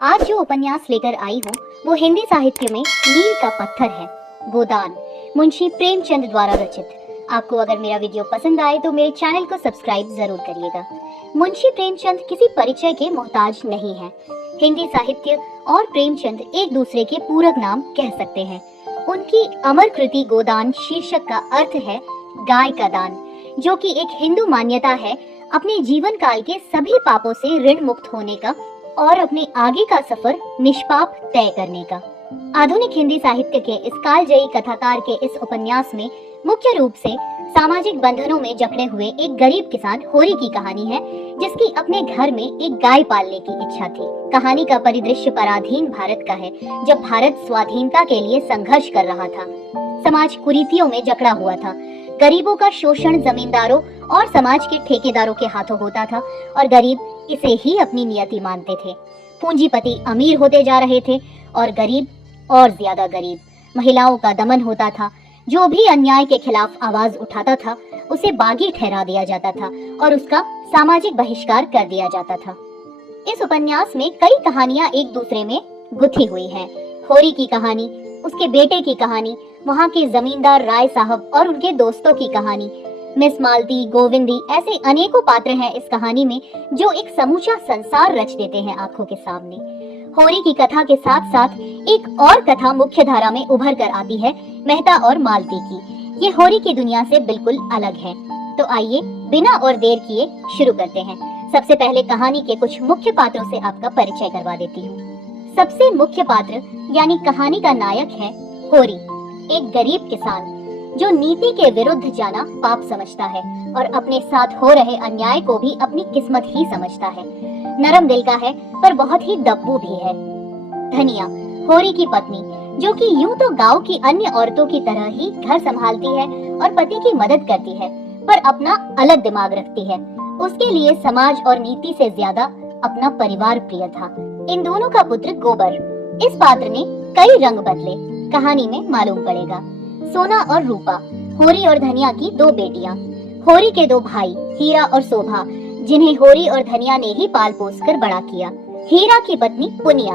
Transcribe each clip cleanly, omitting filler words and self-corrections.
आज जो उपन्यास लेकर आई हूँ वो हिंदी साहित्य में मील का पत्थर है, गोदान, मुंशी प्रेमचंद द्वारा रचित। आपको अगर मेरा वीडियो पसंद आए तो मेरे चैनल को सब्सक्राइब जरूर करिएगा। मुंशी प्रेमचंद किसी परिचय के मोहताज नहीं है। हिंदी साहित्य और प्रेमचंद एक दूसरे के पूरक नाम कह सकते हैं। उनकी अमर कृति गोदान शीर्षक का अर्थ है गाय का दान, जो कि एक हिंदू मान्यता है अपने जीवन काल के सभी पापों से ऋण मुक्त होने का और अपने आगे का सफर निष्पाप तय करने का। आधुनिक हिंदी साहित्य के इस कालजयी कथाकार के इस उपन्यास में मुख्य रूप से सामाजिक बंधनों में जकड़े हुए एक गरीब किसान होरी की कहानी है, जिसकी अपने घर में एक गाय पालने की इच्छा थी। कहानी का परिदृश्य पराधीन भारत का है, जब भारत स्वाधीनता के लिए संघर्ष कर रहा था। समाज कुरीतियों में जकड़ा हुआ था। गरीबों का शोषण जमींदारों और समाज के ठेकेदारों के हाथों होता था और गरीब इसे ही अपनी नियति मानते थे। पूंजीपति अमीर होते जा रहे थे और गरीब और ज्यादा गरीब। महिलाओं का दमन होता था। जो भी अन्याय के खिलाफ आवाज उठाता था उसे बागी ठहरा दिया जाता था और उसका सामाजिक बहिष्कार कर दिया जाता था। इस उपन्यास में कई कहानियां एक दूसरे में गुथी हुई हैं। होरी की कहानी, उसके बेटे की कहानी, वहाँ के जमींदार राय साहब और उनके दोस्तों की कहानी, मिस मालती, गोविंदी, ऐसे अनेकों पात्र हैं इस कहानी में जो एक समूचा संसार रच देते हैं आंखों के सामने। होरी की कथा के साथ साथ एक और कथा मुख्य धारा में उभर कर आती है, मेहता और मालती की। ये होरी की दुनिया से बिल्कुल अलग है। तो आइए बिना और देर किए शुरू करते हैं। सबसे पहले कहानी के कुछ मुख्य पात्रों से आपका परिचय करवा देती हूँ। सबसे मुख्य पात्र यानी कहानी का नायक है होरी, एक गरीब किसान जो नीति के विरुद्ध जाना पाप समझता है और अपने साथ हो रहे अन्याय को भी अपनी किस्मत ही समझता है। नरम दिल का है पर बहुत ही दब्बू भी है। धनिया, होरी की पत्नी, जो कि यूं तो गांव की अन्य औरतों की तरह ही घर संभालती है और पति की मदद करती है, पर अपना अलग दिमाग रखती है। उसके लिए समाज और नीति से ज्यादा अपना परिवार प्रिय था। इन दोनों का पुत्र गोबर। इस पात्र ने कई रंग बदले, कहानी में मालूम पड़ेगा। सोना और रूपा, होरी और धनिया की दो बेटियां। होरी के दो भाई, हीरा और शोभा, जिन्हें होरी और धनिया ने ही पाल पोस कर बड़ा किया। हीरा की पत्नी पुनिया।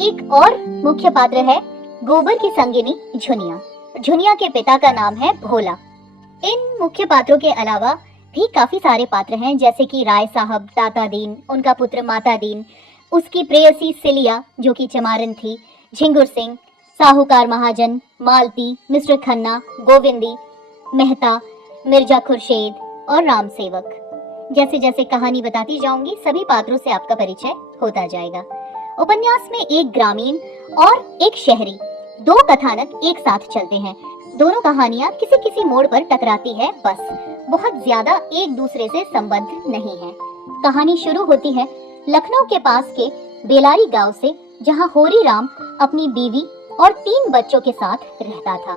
एक और मुख्य पात्र है गोबर की संगिनी झुनिया। झुनिया के पिता का नाम है भोला। इन मुख्य पात्रों के अलावा भी काफी सारे पात्र हैं, जैसे कि राय साहब, दाता दीन, उनका पुत्र माता दीन, उसकी प्रेयसी सिलिया जो कि चमारन थी, झिंगुर सिंह, साहूकार महाजन, मालती, मिस्टर खन्ना, गोविंदी, मेहता, मिर्जा खुर्शेद और राम सेवक। जैसे जैसे कहानी बताती जाऊंगी सभी पात्रों से आपका परिचय होता जाएगा। उपन्यास में एक ग्रामीण और एक शहरी, दो कथानक एक साथ चलते हैं। दोनों कहानियां किसी किसी मोड़ पर टकराती है, बस बहुत ज्यादा एक दूसरे से संबद्ध नहीं है। कहानी शुरू होती है लखनऊ के पास के बेलारी गांव से, जहां होरी राम अपनी बीवी और 3 बच्चों के साथ रहता था।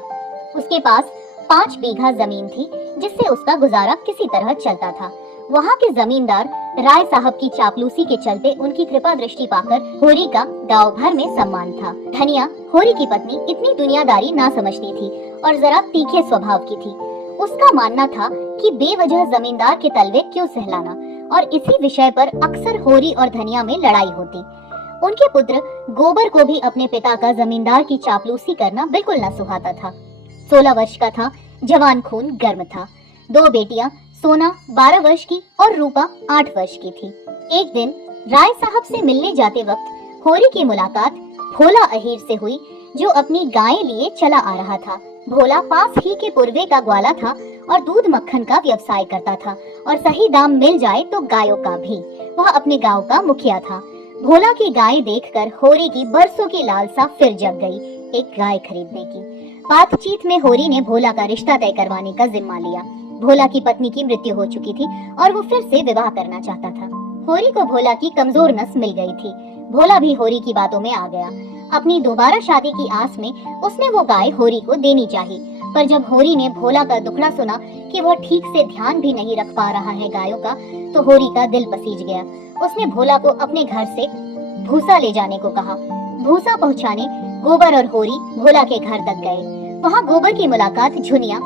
उसके पास 5 बीघा जमीन थी, जिससे उसका गुजारा किसी तरह चलता था। वहाँ के जमींदार राय साहब की चापलूसी के चलते उनकी कृपा दृष्टि पाकर होरी का गांव भर में सम्मान था। धनिया, होरी की पत्नी, इतनी दुनियादारी ना समझती थी और जरा तीखे स्वभाव की थी। उसका मानना था कि बेवजह जमींदार के तलवे क्यों सहलाना, और इसी विषय पर अक्सर होरी और धनिया में लड़ाई होती। उनके पुत्र गोबर को भी अपने पिता का जमींदार की चापलूसी करना बिल्कुल न सुहाता था। 16 वर्ष का था, जवान खून गर्म था। 2 बेटियां, सोना 12 वर्ष की और रूपा 8 वर्ष की थी। एक दिन राय साहब से मिलने जाते वक्त होरी की मुलाकात भोला अहीर से हुई, जो अपनी गायें लिए चला आ रहा था। भोला पास ही के पूर्वे का ग्वाला था और दूध मक्खन का व्यवसाय करता था, और सही दाम मिल जाए तो गायों का भी। वह अपने गांव का मुखिया था। भोला की गाय देखकर होरी की बरसों की लालसा फिर जग गई, एक गाय खरीदने की। बातचीत में होरी ने भोला का रिश्ता तय करवाने का जिम्मा लिया। भोला की पत्नी की मृत्यु हो चुकी थी और वो फिर से विवाह करना चाहता था। होरी को भोला की कमजोर नस मिल गई थी। भोला भी होरी की बातों में आ गया। अपनी दोबारा शादी की आस में उसने वो गाय होरी को देनी चाही, पर जब होरी ने भोला का दुखड़ा सुना कि वह ठीक से ध्यान भी नहीं रख पा रहा है गायों का, तो होरी का दिल पसीज गया। उसने भोला को अपने घर से भूसा ले जाने को कहा। भूसा पहुंचाने गोबर और होरी भोला के घर तक गए। वहाँ गोबर की मुलाकात झुनिया,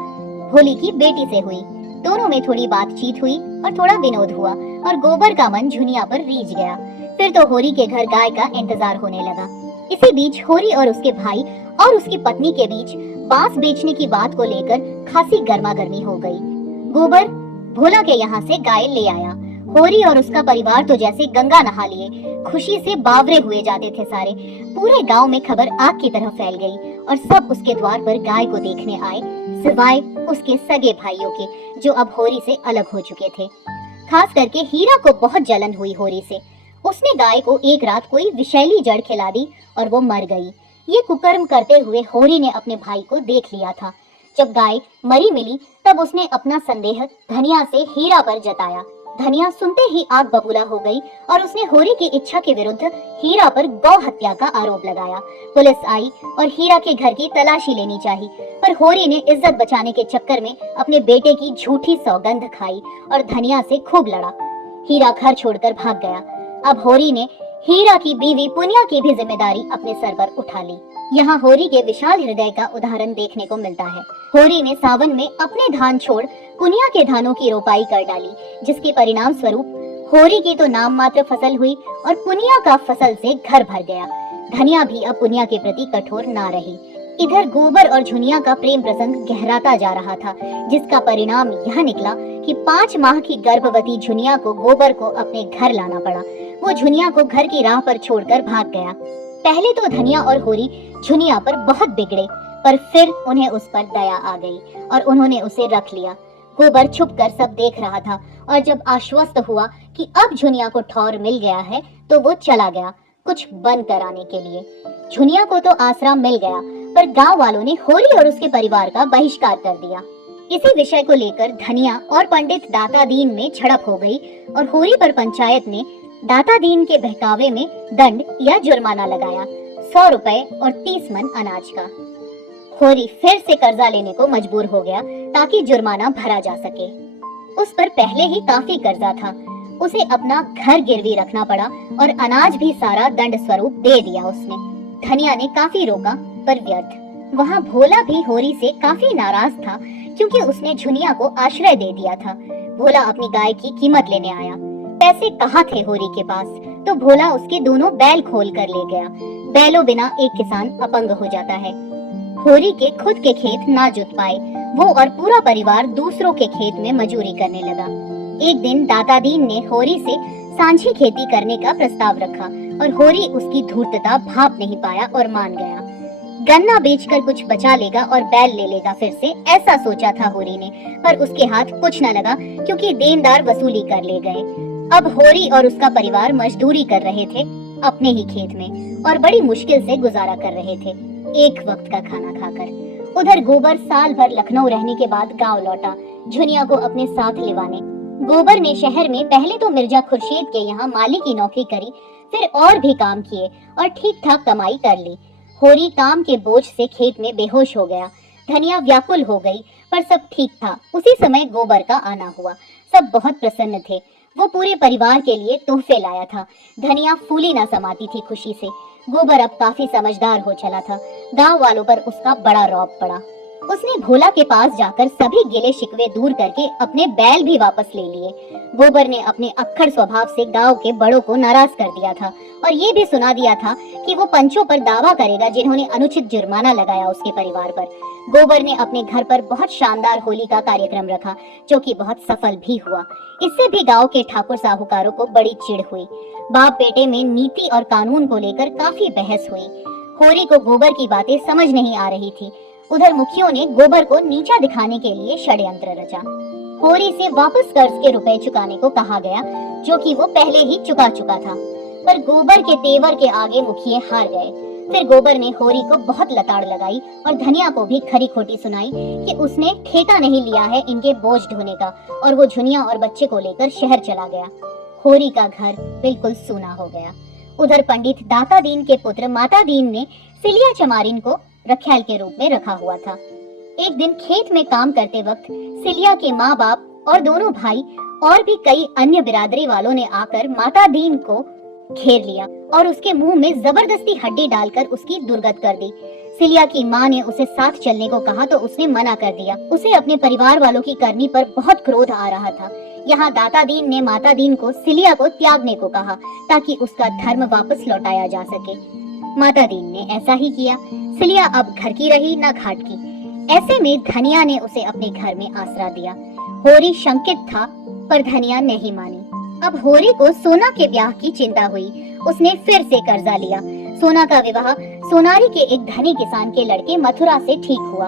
भोली की बेटी से हुई। दोनों में थोड़ी बातचीत हुई और थोड़ा विनोद हुआ और गोबर का मन झुनिया पर रीझ गया। फिर तो होरी के घर गाय का इंतजार होने लगा। इसी बीच होरी और उसके भाई और उसकी पत्नी के बीच बांस बेचने की बात को लेकर खासी गर्मागर्मी हो गई। गोबर भोला के यहाँ से गाय ले आया। होरी और उसका परिवार तो जैसे गंगा नहा लिए, खुशी से बावरे हुए जाते थे सारे। पूरे गांव में खबर आग की तरह फैल गई और सब उसके द्वार पर गाय को देखने आए, सिवाय उसके सगे भाइयों के जो अब होरी से अलग हो चुके थे। खास करके हीरा को बहुत जलन हुई होरी से। उसने गाय को एक रात कोई विषैली जड़ खिला दी और वो मर गई। ये कुकर्म करते हुए होरी ने अपने भाई को देख लिया था। जब गाय मरी मिली तब उसने अपना संदेह धनिया से हीरा पर जताया। धनिया सुनते ही आग बबूला हो गई और उसने होरी की इच्छा के विरुद्ध हीरा पर गौ हत्या का आरोप लगाया। पुलिस आई और हीरा के घर की तलाशी लेनी चाहिए, पर होरी ने इज्जत बचाने के चक्कर में अपने बेटे की झूठी सौगंध खाई और धनिया से खूब लड़ा। हीरा घर छोड़कर भाग गया। अब होरी ने हीरा की बीवी पुनिया की भी जिम्मेदारी अपने सर पर उठा ली। यहाँ होरी के विशाल हृदय का उदाहरण देखने को मिलता है। होरी ने सावन में अपने धान छोड़ पुनिया के धानों की रोपाई कर डाली, जिसके परिणाम स्वरूप होरी की तो नाम मात्र फसल हुई और पुनिया का फसल से घर भर गया। धनिया भी अब पुनिया के प्रति कठोर ना रही। इधर गोबर और झुनिया का प्रेम प्रसंग गहराता जा रहा था, जिसका परिणाम यह निकला कि 5 माह की गर्भवती झुनिया को गोबर को अपने घर लाना पड़ा। वो झुनिया को घर की राह पर छोड़कर भाग गया। पहले तो धनिया और होरी झुनिया पर बहुत बिगड़े, पर फिर उन्हें उस पर दया आ गई और उन्होंने उसे रख लिया। गोबर छुपकर सब देख रहा था और जब आश्वस्त हुआ कि अब झुनिया को ठौर मिल गया है तो वो चला गया कुछ बंद कराने के लिए। झुनिया को तो आसरा मिल गया, पर गांव वालों ने होरी और उसके परिवार का बहिष्कार कर दिया। इसी विषय को लेकर धनिया और पंडित दाता दीन में झड़प हो गई और होरी पर पंचायत ने दाता दीन के बहकावे में दंड या जुर्माना लगाया, 100 रुपए और 30 मन अनाज का। होरी फिर से कर्जा लेने को मजबूर हो गया ताकि जुर्माना भरा जा सके। उस पर पहले ही काफी कर्जा था। उसे अपना घर गिरवी रखना पड़ा और अनाज भी सारा दंड स्वरूप दे दिया उसने। धनिया ने काफी रोका, पर व्यर्थ। वहाँ भोला भी होरी से काफी नाराज था क्योंकि उसने झुनिया को आश्रय दे दिया था। भोला अपनी गाय की कीमत लेने आया। पैसे कहाँ थे होरी के पास, तो भोला उसके दोनों बैल खोल कर ले गया। बैलों बिना एक किसान अपंग हो जाता है। होरी के खुद के खेत ना जुत पाए, वो और पूरा परिवार दूसरों के खेत में मजूरी करने लगा। एक दिन दाता दीन ने होरी से सांझी खेती करने का प्रस्ताव रखा और होरी उसकी धूर्तता भाप नहीं पाया और मान गया। गन्ना बेचकर कुछ बचा लेगा और बैल ले लेगा फिर से, ऐसा सोचा था होरी ने, पर उसके हाथ कुछ न लगा क्योंकि देनदार वसूली कर ले गए। अब होरी और उसका परिवार मजदूरी कर रहे थे अपने ही खेत में और बड़ी मुश्किल से गुजारा कर रहे थे, एक वक्त का खाना खाकर। उधर गोबर साल भर लखनऊ रहने के बाद गांव लौटा, झुनिया को अपने साथ लिवाने। गोबर ने शहर में पहले तो मिर्जा खुर्शीद के यहाँ माली की नौकरी करी, फिर और भी काम किए और ठीक ठाक कमाई कर ली। होरी काम के बोझ से खेत में बेहोश हो गया। धनिया व्याकुल हो गई, पर सब ठीक था। उसी समय गोबर का आना हुआ। सब बहुत प्रसन्न थे। वो पूरे परिवार के लिए तोहफे लाया था। धनिया फूली ना समाती थी खुशी से। गोबर अब काफी समझदार हो चला था। गांव वालों पर उसका बड़ा रौब पड़ा। उसने भोला के पास जाकर सभी गिले शिकवे दूर करके अपने बैल भी वापस ले लिए। गोबर ने अपने अक्खड़ स्वभाव से गांव के बड़ों को नाराज कर दिया था और ये भी सुना दिया था कि वो पंचों पर दावा करेगा जिन्होंने अनुचित जुर्माना लगाया उसके परिवार पर। गोबर ने अपने घर पर बहुत शानदार होली का कार्यक्रम रखा, जो कि बहुत सफल भी हुआ। इससे भी गांव के ठाकुर साहूकारों को बड़ी चिढ़ हुई। बाप बेटे में नीति और कानून को लेकर काफी बहस हुई। होरी को गोबर की बातें समझ नहीं आ रही थी। उधर मुखियों ने गोबर को नीचा दिखाने के लिए षड्यंत्र रचा। होरी से वापस कर्ज के रुपए चुकाने को कहा गया, जो कि वो पहले ही चुका चुका था, पर गोबर के तेवर के आगे मुखिए हार गए। फिर गोबर ने होरी को बहुत लताड़ लगाई और धनिया को भी खरी खोटी सुनाई कि उसने ठेका नहीं लिया है इनके बोझ ढोने का, और वो झुनिया और बच्चे को लेकर शहर चला गया। होरी का घर बिल्कुल सूना हो गया। उधर पंडित दाता दीन के पुत्र माता दीन ने सिलिया चमारिन को रखैल के रूप में रखा हुआ था। एक दिन खेत में काम करते वक्त सिलिया के माँ बाप और दोनों भाई और भी कई अन्य बिरादरी वालों ने आकर माता दीन को घेर लिया और उसके मुंह में जबरदस्ती हड्डी डालकर उसकी दुर्गत कर दी। सिलिया की माँ ने उसे साथ चलने को कहा तो उसने मना कर दिया। उसे अपने परिवार वालों की करनी पर बहुत क्रोध आ रहा था। यहाँ दाता दीन ने माता दीन को सिलिया को त्यागने को कहा ताकि उसका धर्म वापस लौटाया जा सके। माता दीन ने ऐसा ही किया। सिलिया अब घर की रही न घाट की। ऐसे में धनिया ने उसे अपने घर में आसरा दिया। होरी शंकित था पर धनिया नहीं मानी। अब होरी को सोना के ब्याह की चिंता हुई। उसने फिर से कर्जा लिया। सोना का विवाह सोनारी के एक धनी किसान के लड़के मथुरा से ठीक हुआ।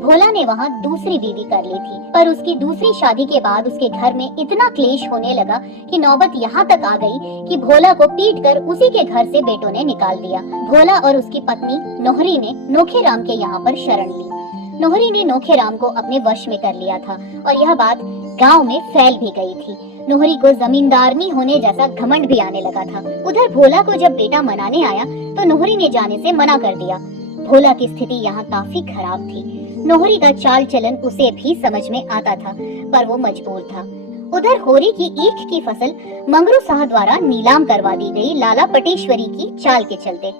भोला ने वहाँ दूसरी बीवी कर ली थी, पर उसकी दूसरी शादी के बाद उसके घर में इतना क्लेश होने लगा कि नौबत यहाँ तक आ गई कि भोला को पीटकर उसी के घर से बेटों ने निकाल दिया। भोला और उसकी पत्नी नोहरी ने नोखेराम के यहाँ पर शरण ली। नोहरी ने नोखेराम को अपने वश में कर लिया था और यह बात गांव में फैल भी गई थी। नोहरी को जमींदारनी होने जैसा घमंड भी आने लगा था। उधर भोला को जब बेटा मनाने आया तो नोहरी ने जाने से मना कर दिया। भोला की स्थिति यहाँ काफी खराब थी। नोहरी का चाल चलन उसे भी समझ में आता था, पर वो मजबूर था। उधर होरी की ईख की फसल मंगरू शाह द्वारा नीलाम करवा दी गई लाला पटेश्वरी की चाल के चलते।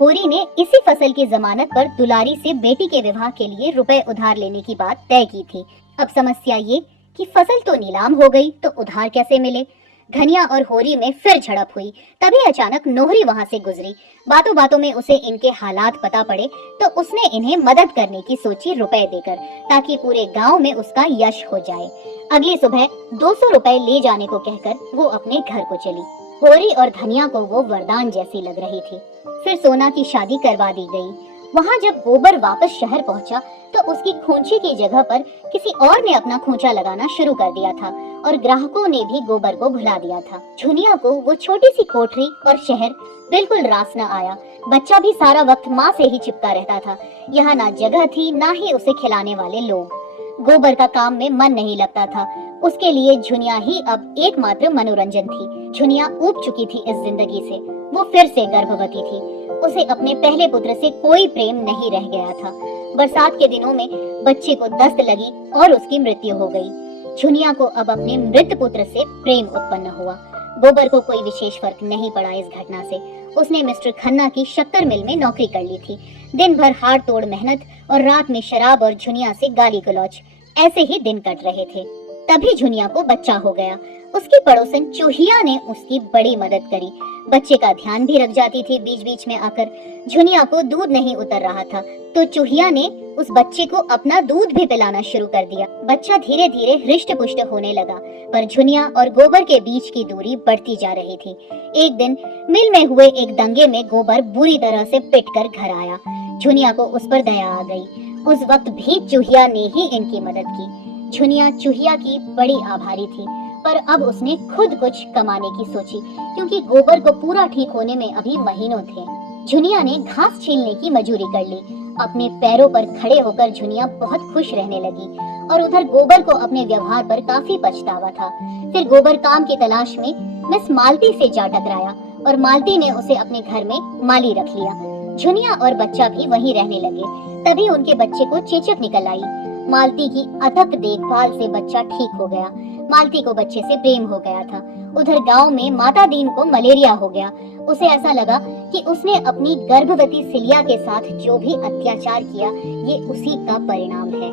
होरी ने इसी फसल की जमानत पर दुलारी से बेटी के विवाह के लिए रुपए उधार लेने की बात तय की थी। अब समस्या ये कि फसल तो नीलाम हो गई तो उधार कैसे मिले। धनिया और होरी में फिर झड़प हुई। तभी अचानक नोहरी वहां से गुजरी। बातों बातों में उसे इनके हालात पता पड़े तो उसने इन्हें मदद करने की सोची रुपए देकर, ताकि पूरे गांव में उसका यश हो जाए। अगली सुबह 200 रुपए ले जाने को कहकर वो अपने घर को चली। होरी और धनिया को वो वरदान जैसी लग रही थी। फिर सोना की शादी करवा दी गई। वहाँ जब गोबर वापस शहर पहुँचा तो उसकी खूंचे की जगह पर किसी और ने अपना खूंचा लगाना शुरू कर दिया था और ग्राहकों ने भी गोबर को भुला दिया था। झुनिया को वो छोटी सी कोठरी और शहर बिल्कुल रास न आया। बच्चा भी सारा वक्त माँ से ही चिपका रहता था। यहाँ ना जगह थी ना ही उसे खिलाने वाले लोग। गोबर का काम में मन नहीं लगता था। उसके लिए झुनिया ही अब एकमात्र मनोरंजन थी। झुनिया ऊब चुकी थी इस जिंदगी से। वो फिर से गर्भवती थी। उसे अपने पहले पुत्र से कोई प्रेम नहीं रह गया था। बरसात के दिनों में बच्चे को दस्त लगी और उसकी मृत्यु हो गई। झुनिया को अब अपने मृत पुत्र से प्रेम उत्पन्न हुआ। गोबर को कोई विशेष फर्क नहीं पड़ा इस घटना से। उसने मिस्टर खन्ना की शक्कर मिल में नौकरी कर ली थी। दिन भर हाड़ तोड़ मेहनत और रात में शराब और झुनिया से गाली गलौज, ऐसे ही दिन कट रहे थे। तभी झुनिया को बच्चा हो गया। उसकी पड़ोसन चूहिया ने उसकी बड़ी मदद करी। बच्चे का ध्यान भी रख जाती थी बीच बीच में आकर। झुनिया को दूध नहीं उतर रहा था तो चूहिया ने उस बच्चे को अपना दूध भी पिलाना शुरू कर दिया। बच्चा धीरे धीरे हृष्ट पुष्ट होने लगा, पर झुनिया और गोबर के बीच की दूरी बढ़ती जा रही थी। एक दिन मिल में हुए एक दंगे में गोबर बुरी तरह से पिटकर घर आया। झुनिया को उस पर दया आ गई। उस वक्त भी चूहिया ने ही इनकी मदद की। झुनिया चूहिया की बड़ी आभारी थी, पर अब उसने खुद कुछ कमाने की सोची, क्योंकि गोबर को पूरा ठीक होने में अभी महीनों थे। झुनिया ने घास छीलने की मजूरी कर ली। अपने पैरों पर खड़े होकर झुनिया बहुत खुश रहने लगी और उधर गोबर को अपने व्यवहार पर काफी पछतावा था। फिर गोबर काम की तलाश में मिस मालती से जा टकराया और मालती ने उसे अपने घर में माली रख लिया। झुनिया और बच्चा भी वहीं रहने लगे। तभी उनके बच्चे को चेचक निकल आई। मालती की अथक देखभाल से बच्चा ठीक हो गया। मालती को बच्चे से प्रेम हो गया था। उधर गांव में माता दीन को मलेरिया हो गया। उसे ऐसा लगा कि उसने अपनी गर्भवती सिलिया के साथ जो भी अत्याचार किया ये उसी का परिणाम है।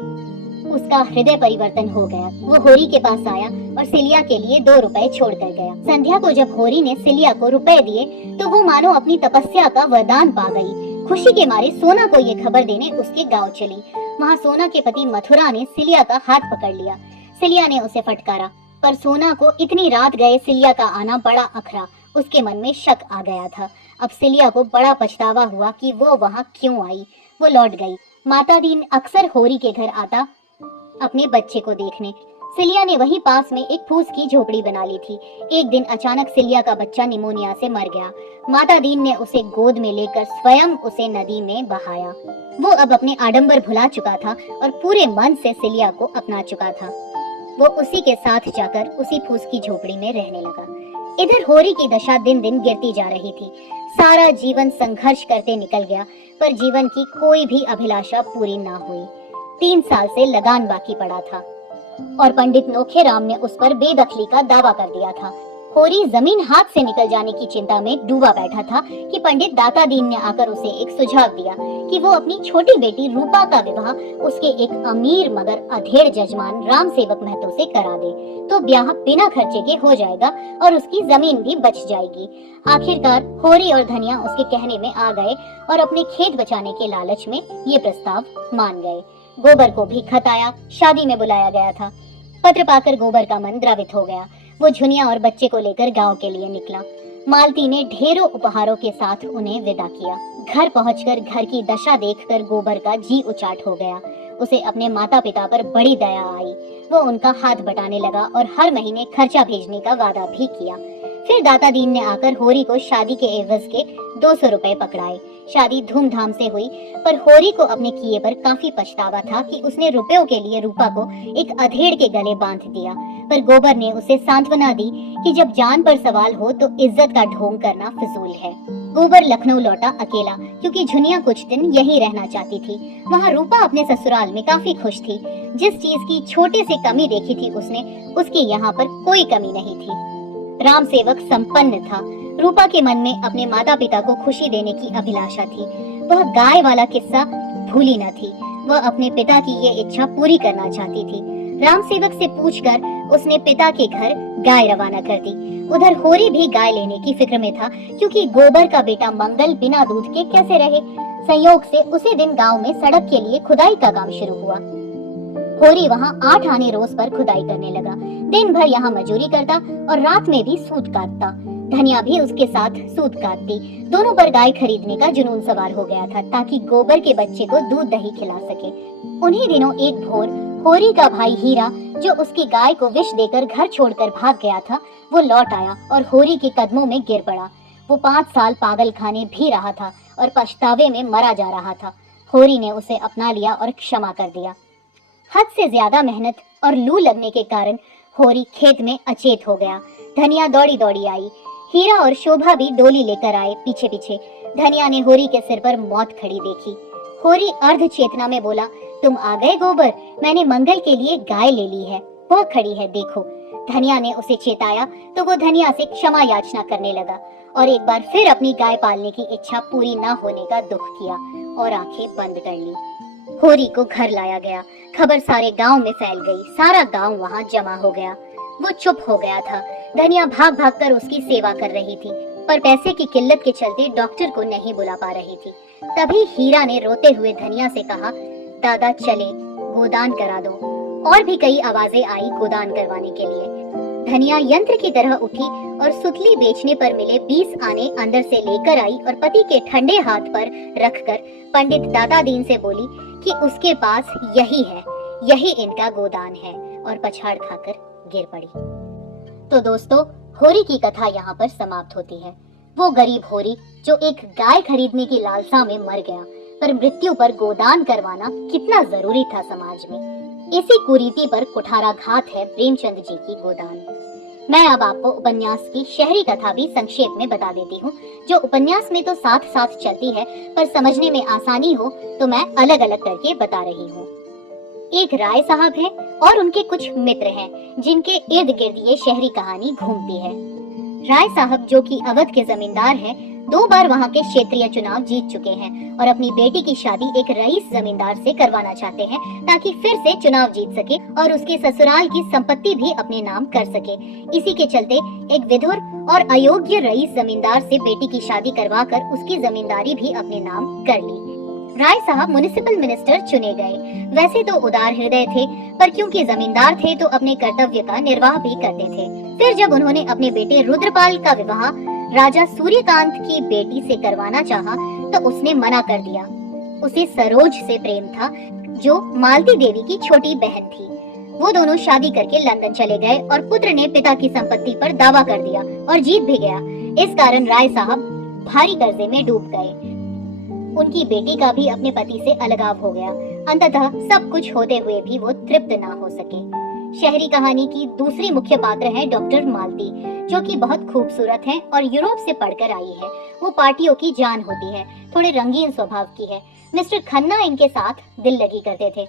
उसका हृदय परिवर्तन हो गया। वो होरी के पास आया और सिलिया के लिए 2 रुपए छोड़ कर गया। संध्या को जब होरी ने सिलिया को रुपए दिए तो वो मानो अपनी तपस्या का वरदान पा गई। खुशी के मारे सोना को ये खबर देने उसके गाँव चली। वहाँ सोना के पति मथुरा ने सिलिया का हाथ पकड़ लिया। सिलिया ने उसे फटकारा, पर सोना को इतनी रात गए सिलिया का आना बड़ा अखरा। उसके मन में शक आ गया था। अब सिलिया को बड़ा पछतावा हुआ कि वो वहाँ क्यों आई। वो लौट गई। माता दीन अक्सर होरी के घर आता अपने बच्चे को देखने। सिलिया ने वहीं पास में एक फूस की झोपड़ी बना ली थी। एक दिन अचानक सिलिया का बच्चा निमोनिया से मर गया। माता दीन ने उसे गोद में लेकर स्वयं उसे नदी में बहाया। वो अब अपने आडंबर भुला चुका था और पूरे मन से सिलिया को अपना चुका था। वो उसी के साथ जाकर उसी फूस की झोपड़ी में रहने लगा। इधर होरी की दशा दिन दिन गिरती जा रही थी। सारा जीवन संघर्ष करते निकल गया, पर जीवन की कोई भी अभिलाषा पूरी ना हुई। 3 साल से लगान बाकी पड़ा था और पंडित नोखेराम ने उस पर बेदखली का दावा कर दिया था। होरी जमीन हाथ से निकल जाने की चिंता में डूबा बैठा था कि पंडित दाता दीन ने आकर उसे एक सुझाव दिया कि वो अपनी छोटी बेटी रूपा का विवाह उसके एक अमीर मगर अधेड़ जजमान राम सेवक महतो से करा दे तो ब्याह बिना खर्चे के हो जाएगा और उसकी जमीन भी बच जाएगी। आखिरकार होरी और धनिया उसके कहने में आ गए और अपने खेत बचाने के लालच में ये प्रस्ताव मान गए। गोबर को भी खत आया, शादी में बुलाया गया था। पत्र पाकर गोबर का मन द्रवित हो गया। वो झुनिया और बच्चे को लेकर गांव के लिए निकला। मालती ने ढेरों उपहारों के साथ उन्हें विदा किया। घर पहुंचकर घर की दशा देखकर गोबर का जी उचाट हो गया। उसे अपने माता पिता पर बड़ी दया आई। वो उनका हाथ बटाने लगा और हर महीने खर्चा भेजने का वादा भी किया। फिर दाता दीन ने आकर होरी को शादी के एवज के 200 रुपए पकड़ाए। शादी धूमधाम से हुई, पर होरी को अपने किए पर काफी पछतावा था कि उसने रुपयों के लिए रूपा को एक अधेड़ के गले बांध दिया। पर गोबर ने उसे सांत्वना दी कि जब जान पर सवाल हो तो इज्जत का ढोंग करना फिजूल है। गोबर लखनऊ लौटा अकेला, क्योंकि झुनिया कुछ दिन यहीं रहना चाहती थी। वहाँ रूपा अपने ससुराल में काफी खुश थी। जिस चीज की छोटे से कमी देखी थी उसने, उसकी यहाँ पर कोई कमी नहीं थी। राम सेवक संपन्न था। रूपा के मन में अपने माता पिता को खुशी देने की अभिलाषा थी। वह गाय वाला किस्सा भूली न थी। वह अपने पिता की ये इच्छा पूरी करना चाहती थी। राम सेवक से पूछकर उसने पिता के घर गाय रवाना कर दी। उधर होरी भी गाय लेने की फिक्र में था, क्योंकि गोबर का बेटा मंगल बिना दूध के कैसे रहे। संयोग से उसी दिन गांव में सड़क के लिए खुदाई का काम शुरू हुआ। होरी वहाँ 8 आने रोज पर खुदाई करने लगा। दिन भर यहाँ मजूरी करता और रात में भी सूत काटता। धनिया भी उसके साथ सूत काटती। दोनों पर गाय खरीदने का जुनून सवार हो गया था, ताकि गोबर के बच्चे को दूध दही खिला सके। उन्हीं दिनों एक भोर होरी का भाई हीरा, जो उसकी गाय को विष देकर घर छोड़कर भाग गया था, वो लौट आया और होरी के कदमों में गिर पड़ा। वो 5 साल पागल खाने भी रहा था और पछतावे में मरा जा रहा था। होरी ने उसे अपना लिया और क्षमा कर दिया। हद से ज्यादा मेहनत और लू लगने के कारण होरी खेत में अचेत हो गया। धनिया दौड़ी दौड़ी आई। हीरा और शोभा भी डोली लेकर आए पीछे पीछे। धनिया ने होरी के सिर पर मौत खड़ी देखी। होरी अर्ध चेतना में बोला, तुम आ गए गोबर, मैंने मंगल के लिए गाय ले ली है, वह खड़ी है देखो। धनिया ने उसे चेताया तो वो धनिया से क्षमा याचना करने लगा और एक बार फिर अपनी गाय पालने की इच्छा पूरी न होने का दुख किया और आंखें बंद कर ली। होरी को घर लाया गया। खबर सारे गांव में फैल गई। सारा गांव वहां जमा हो गया। वो चुप हो गया था। धनिया भाग भाग कर उसकी सेवा कर रही थी, पर पैसे की किल्लत के चलते डॉक्टर को नहीं बुला पा रही थी। तभी हीरा ने रोते हुए धनिया से कहा, दादा चले, गोदान करा दो। और भी कई आवाजें आई गोदान करवाने के लिए। धनिया यंत्र की तरह उठी और सुतली बेचने पर मिले 20 आने अंदर से लेकर आई और पति के ठंडे हाथ पर रखकर पंडित दाता दीन से बोली कि उसके पास यही है, यही इनका गोदान है, और पछाड़ खाकर गिर पड़ी। तो दोस्तों, होरी की कथा यहाँ पर समाप्त होती है। वो गरीब होरी जो एक गाय खरीदने की लालसा में मर गया, पर मृत्यु पर गोदान करवाना कितना जरूरी था समाज में। इसी कुरीति पर कुठाराघात है प्रेमचंद जी की गोदान। मैं अब आपको उपन्यास की शहरी कथा भी संक्षेप में बता देती हूँ, जो उपन्यास में तो साथ साथ चलती है, पर समझने में आसानी हो तो मैं अलग अलग करके बता रही हूँ। एक राय साहब है और उनके कुछ मित्र हैं, जिनके इर्द गिर्द ये शहरी कहानी घूमती है। राय साहब, जो कि अवध के जमींदार हैं, 2 बार वहाँ के क्षेत्रीय चुनाव जीत चुके हैं और अपनी बेटी की शादी एक रईस जमींदार से करवाना चाहते हैं, ताकि फिर से चुनाव जीत सके और उसके ससुराल की संपत्ति भी अपने नाम कर सके। इसी के चलते एक विधुर और अयोग्य रईस जमींदार से बेटी की शादी करवाकर उसकी जमींदारी भी अपने नाम कर ली। राय साहब म्युनिसिपल मिनिस्टर चुने गए। वैसे तो उदार हृदय थे, पर क्योंकि जमींदार थे तो अपने कर्तव्य का निर्वाह भी करते थे। फिर जब उन्होंने अपने बेटे रुद्रपाल का विवाह राजा सूर्यकांत की बेटी से करवाना चाहा, तो उसने मना कर दिया। उसे सरोज से प्रेम था, जो मालती देवी की छोटी बहन थी। वो दोनों शादी करके लंदन चले गए और पुत्र ने पिता की संपत्ति पर दावा कर दिया और जीत भी गया। इस कारण राय साहब भारी कर्जे में डूब गए। उनकी बेटी का भी अपने पति से अलगाव हो गया। अंततः सब कुछ होते हुए भी वो तृप्त ना हो सके। शहरी कहानी की दूसरी मुख्य पात्र है डॉक्टर मालती, जो कि बहुत खूबसूरत है और यूरोप से पढ़कर आई है। वो पार्टियों की जान होती है, थोड़े रंगीन स्वभाव की है। मिस्टर खन्ना इनके साथ दिल लगी करते थे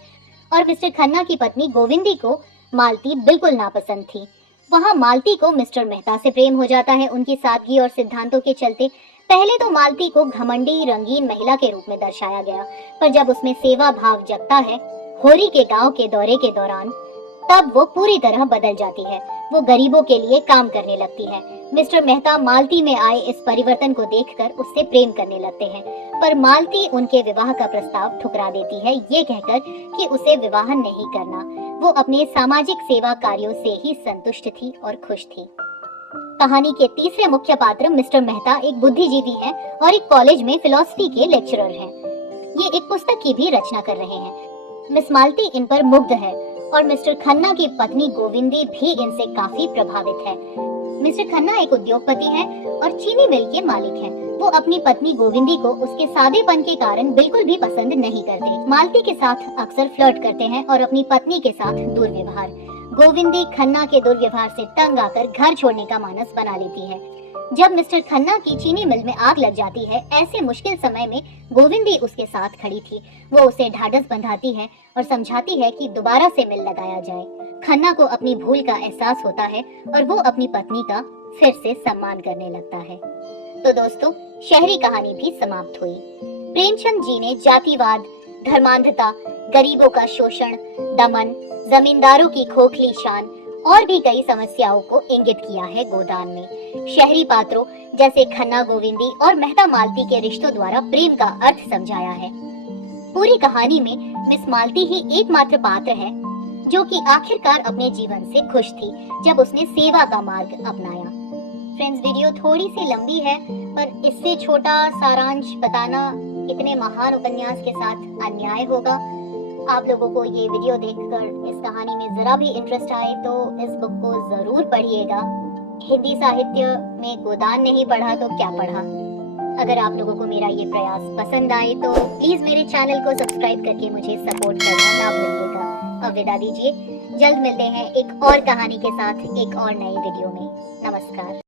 और मिस्टर खन्ना की पत्नी गोविंदी को मालती बिल्कुल नापसंद थी। वहाँ मालती को मिस्टर मेहता से प्रेम हो जाता है उनकी सादगी और सिद्धांतों के चलते। पहले तो मालती को घमंडी रंगीन महिला के रूप में दर्शाया गया, पर जब उसमें सेवा भाव जगता है होरी के गांव के दौरे के दौरान, तब वो पूरी तरह बदल जाती है। वो गरीबों के लिए काम करने लगती है। मिस्टर मेहता मालती में आए इस परिवर्तन को देखकर उससे प्रेम करने लगते हैं, पर मालती उनके विवाह का प्रस्ताव ठुकरा देती है, ये कहकर कि उसे विवाह नहीं करना। वो अपने सामाजिक सेवा कार्यों से ही संतुष्ट थी और खुश थी। कहानी के तीसरे मुख्य पात्र मिस्टर मेहता एक बुद्धिजीवी हैं और एक कॉलेज में फिलॉसफी के लेक्चरर हैं। ये एक पुस्तक की भी रचना कर रहे हैं। मिस मालती इन पर मुग्ध है और मिस्टर खन्ना की पत्नी गोविंदी भी इनसे काफी प्रभावित है। मिस्टर खन्ना एक उद्योगपति हैं और चीनी मिल के मालिक हैं। वो अपनी पत्नी गोविंदी को उसके सादेपन के कारण बिल्कुल भी पसंद नहीं करते। मालती के साथ अक्सर फ्लर्ट करते हैं और अपनी पत्नी के साथ दुर्व्यवहार। गोविंदी खन्ना के दुर्व्यवहार से तंग आकर घर छोड़ने का मानस बना लेती है। जब मिस्टर खन्ना की चीनी मिल में आग लग जाती है, ऐसे मुश्किल समय में गोविंदी उसके साथ खड़ी थी। वो उसे ढाढ़स बंधाती है और समझाती है कि दोबारा से मिल लगाया जाए। खन्ना को अपनी भूल का एहसास होता है और वो अपनी पत्नी का फिर से सम्मान करने लगता है। तो दोस्तों, शहरी कहानी भी समाप्त हुई। प्रेमचंद जी ने जातिवाद, धर्मांधता, गरीबों का शोषण, दमन, जमींदारों की खोखली शान और भी कई समस्याओं को इंगित किया है गोदान में। शहरी पात्रों जैसे खन्ना गोविंदी और मेहता मालती के रिश्तों द्वारा प्रेम का अर्थ समझाया है। पूरी कहानी में मिस मालती ही एकमात्र पात्र है जो कि आखिरकार अपने जीवन से खुश थी जब उसने सेवा का मार्ग अपनाया। फ्रेंड्स, वीडियो थोड़ी सी लंबी है, पर इससे छोटा सारांश बताना इतने महान उपन्यास के साथ अन्याय होगा। आप लोगों को ये वीडियो देखकर इस कहानी में जरा भी इंटरेस्ट आए तो इस बुक को जरूर पढ़िएगा। हिंदी साहित्य में गोदान नहीं पढ़ा तो क्या पढ़ा। अगर आप लोगों को मेरा ये प्रयास पसंद आए तो प्लीज मेरे चैनल को सब्सक्राइब करके मुझे सपोर्ट करना ना भूलिएगा। अब विदा दीजिए, जल्द मिलते हैं एक और कहानी के साथ एक और नई वीडियो में। नमस्कार।